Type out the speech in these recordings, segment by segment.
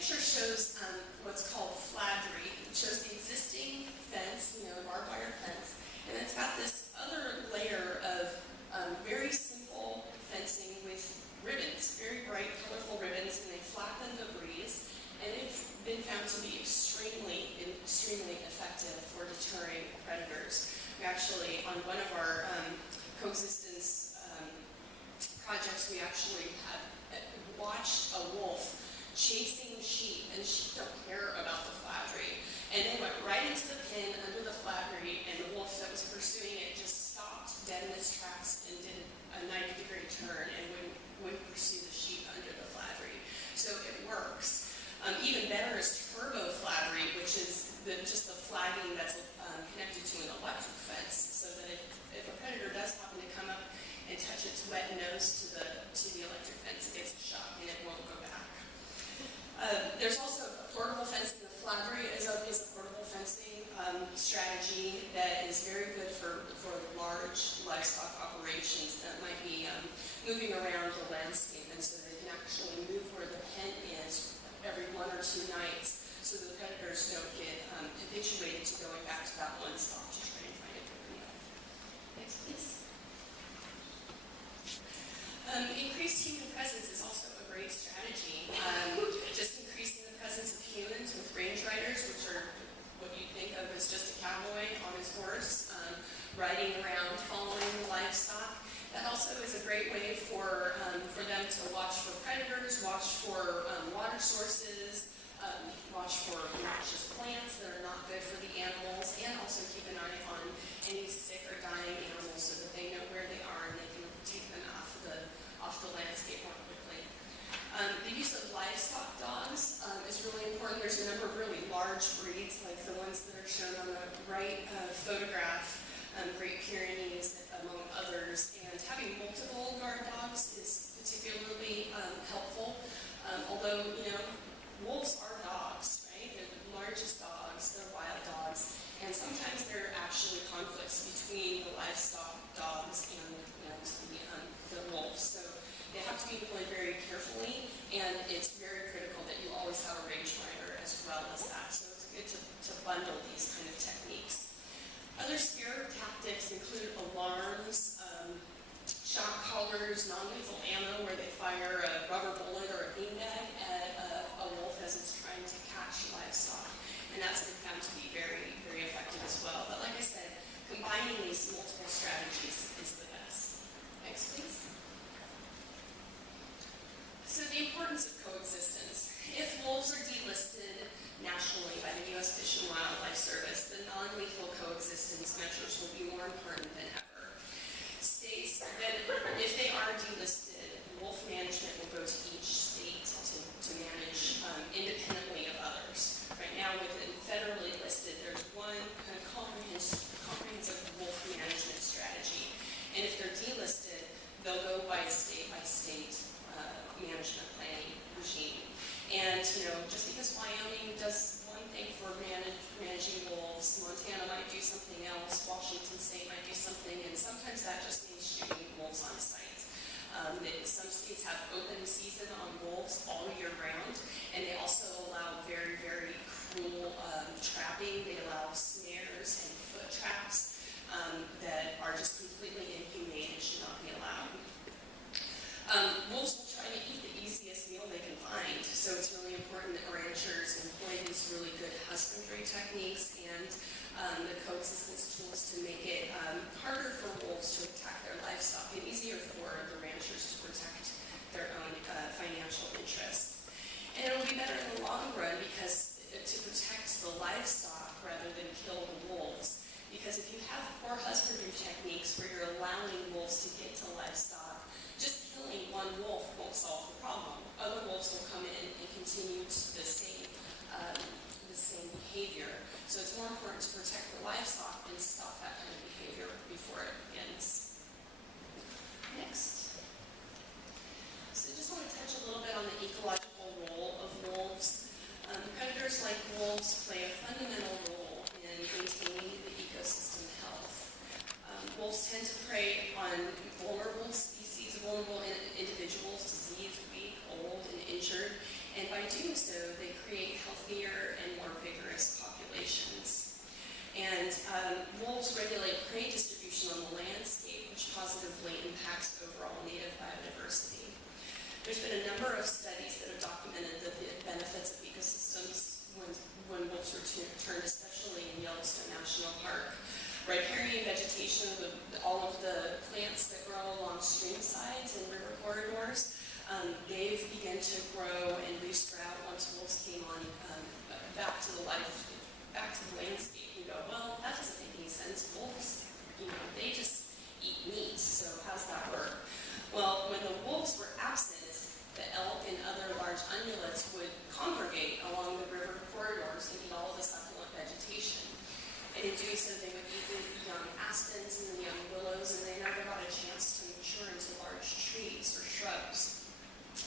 picture shows what's called flaggery. It shows the existing fence, barbed wire fence, and it's got this other layer of very simple fencing with ribbons, very bright, colorful ribbons, and they flap in the breeze. And it's been found to be extremely effective for deterring predators. We actually, on one of our coexistence projects, we actually had watched a wolf chasing sheep, and sheep don't care about the flaggery. And they went right into the pen under the flaggery, and the wolf that was pursuing it just stopped dead in its tracks and did a 90-degree turn and wouldn't pursue the sheep under the flaggery. So it works. Even better is turbo flaggery, which is just the flagging that's connected to an electric fence, so that if a predator does happen to come up and touch its wet nose to the electric fence, it gets a shock and it won't go back. There's also a portable fencing. The flaggery is a portable fencing strategy that is very good for large livestock operations that might be moving around the landscape, and so they can actually move where the pen is every 1 or 2 nights, so the predators don't get habituated to going back to that one spot to try and find a different meal. Next, please. Increased human presence is also a great strategy. Just increasing the presence of humans with range riders, which are what you think of as just a cowboy on his horse, riding around, following the livestock. That also is a great way for them to watch for predators, watch for water sources, watch for noxious plants that are not good for the animals, and also keep an eye on any sick or dying animals so that they know where they are and they can take them off the landscape more quickly. The use of livestock dogs is really important. There's a number of really large breeds, like the ones that are shown on the right photograph, Great Pyrenees, among others. And having multiple guard dogs is particularly helpful. Although, wolves are dogs, right? They're the largest dogs, they're wild dogs. And sometimes there are actually conflicts between the livestock dogs and the wolves. So they have to be employed very carefully, and it's very critical that you always have a range rider as well as that. So it's good to bundle these kind of techniques. Other scare tactics include alarms, shock collars, non-lethal ammo where they fire a rubber bullet or a beanbag at a wolf as it's trying to catch livestock. And that's been found to be very, very effective as well. But like I said, combining these multiple strategies is the best. Next, please. So the importance of coexistence. If wolves are delisted nationally by the U.S. Fish and Wildlife Service, the non-lethal coexistence measures will be more important than ever. States that, if they are delisted, wolf management will go to each state to manage independently of others. Right now, within federally listed, there's one kind of comprehensive wolf management strategy. And if they're delisted, they'll go by state management planning regime. And, just because Wyoming does one thing for managing wolves, Montana might do something else, Washington State might do something, and sometimes that just means shooting wolves on sight. Some states have open season on wolves all year round, and they also allow very, very cruel trapping. They allow snares and foot traps that are just completely inhumane and should not be allowed. Wolves will try to eat the easiest meal they can find, so it's really important that ranchers employ these really good husbandry techniques and the coexistence tools to make it harder for wolves to attack their livestock and easier for the ranchers to protect their own financial interests. And it'll be better in the long run because to protect the livestock rather than kill the wolves. Because if you have poor husbandry techniques where you're allowing wolves to get to livestock, just killing one wolf won't solve the problem. Other wolves will come in and continue the same behavior. So it's more important to protect the livestock and stop that kind of behavior before it begins. Next. So I just want to touch a little bit on the ecological role of wolves. Predators like wolves play a fundamental role in maintaining the ecosystem health. Wolves tend to prey on vulnerable species, vulnerable individuals, diseased, weak, old, and injured, so, they create healthier and more vigorous populations. And wolves regulate prey distribution on the landscape, which positively impacts overall native biodiversity. There's been a number of studies that have documented the benefits of ecosystems when wolves returned, especially in Yellowstone National Park. Riparian vegetation, all of the plants that grow along stream sides and river corridors, they've begun to grow and resprout once wolves came on back to the landscape. You go, well, that doesn't make any sense. Wolves, they just eat meat, so how's that work? Well, when the wolves were absent, the elk and other large ungulates would congregate along the river corridors and eat all of the succulent vegetation. And in doing so, they would eat the young aspens and the young willows, and they never got a chance to mature into large trees or shrubs.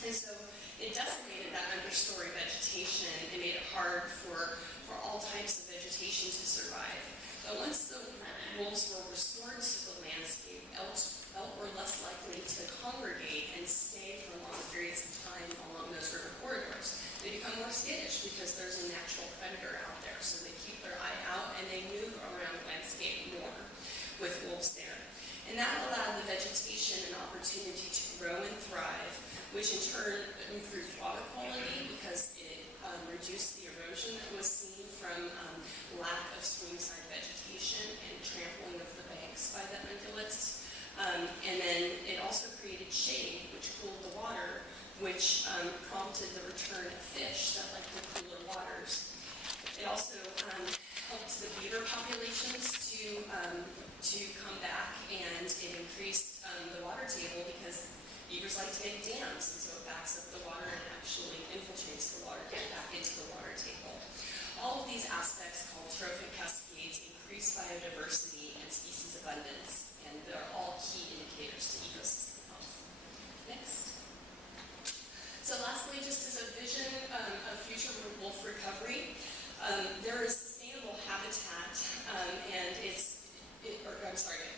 And so it decimated that understory vegetation and made it hard for all types of vegetation to survive. But once the wolves were restored to the landscape, elk were less likely to congregate and stay for long periods of time along those river corridors. They become more skittish because there's a natural predator out there, so they keep their eye out and they move around the landscape more with wolves there. And that allowed the vegetation an opportunity to grow and thrive, which in turn improved water quality because it reduced the erosion that was seen from lack of streamside vegetation and trampling of the banks by the ungulates. And then it also created shade, which cooled the water, which prompted the return of fish that like the cooler waters. It also helped the beaver populations to come back, and it increased the water table because beavers like to make dams, and so it backs up the water and actually infiltrates the water, get back into the water table. All of these aspects, called trophic cascades, increase biodiversity and species abundance, and they're all key indicators to ecosystem health. Next. So lastly, just as a vision of future wolf recovery, there is sustainable habitat,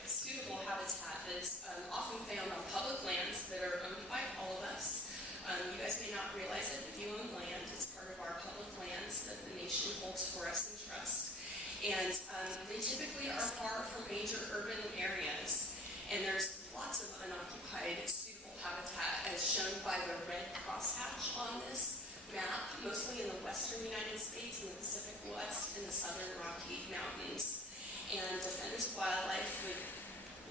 suitable habitat that is often found on public lands that are owned by all of us. You guys may not realize it, but you own land. It's part of our public lands that the nation holds for us in trust. And they typically are far from major urban areas. And there's lots of unoccupied suitable habitat, as shown by the red crosshatch on this map, mostly in the western United States, in the Pacific West, and the southern Rocky Mountains. And Defenders of Wildlife would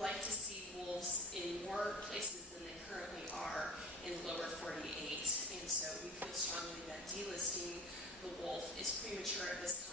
like to see wolves in more places than they currently are in the lower 48. And so we feel strongly that delisting the wolf is premature at this